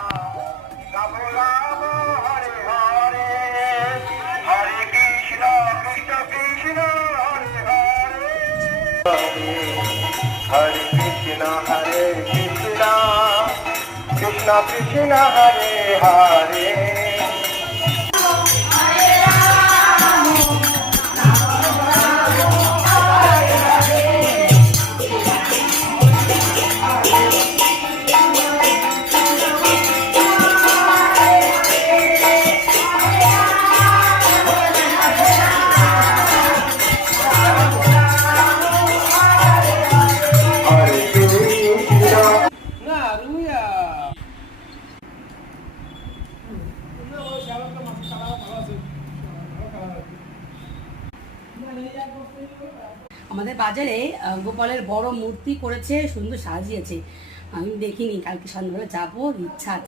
রাম রাম হরে হরে, হরে কৃষ্ণ কৃষ্ণ কৃষ্ণ হরে হরে, হরে কৃষ্ণ হরে কৃষ্ণ কৃষ্ণ কৃষ্ণ হরে হরে। আমাদের বাজারে গোপালের বড় মূর্তি করেছে, সুন্দর সাজিয়েছে। আমি দেখিনি, কালকে সন্ধ্যাবেলা যাবো, ইচ্ছা আছে।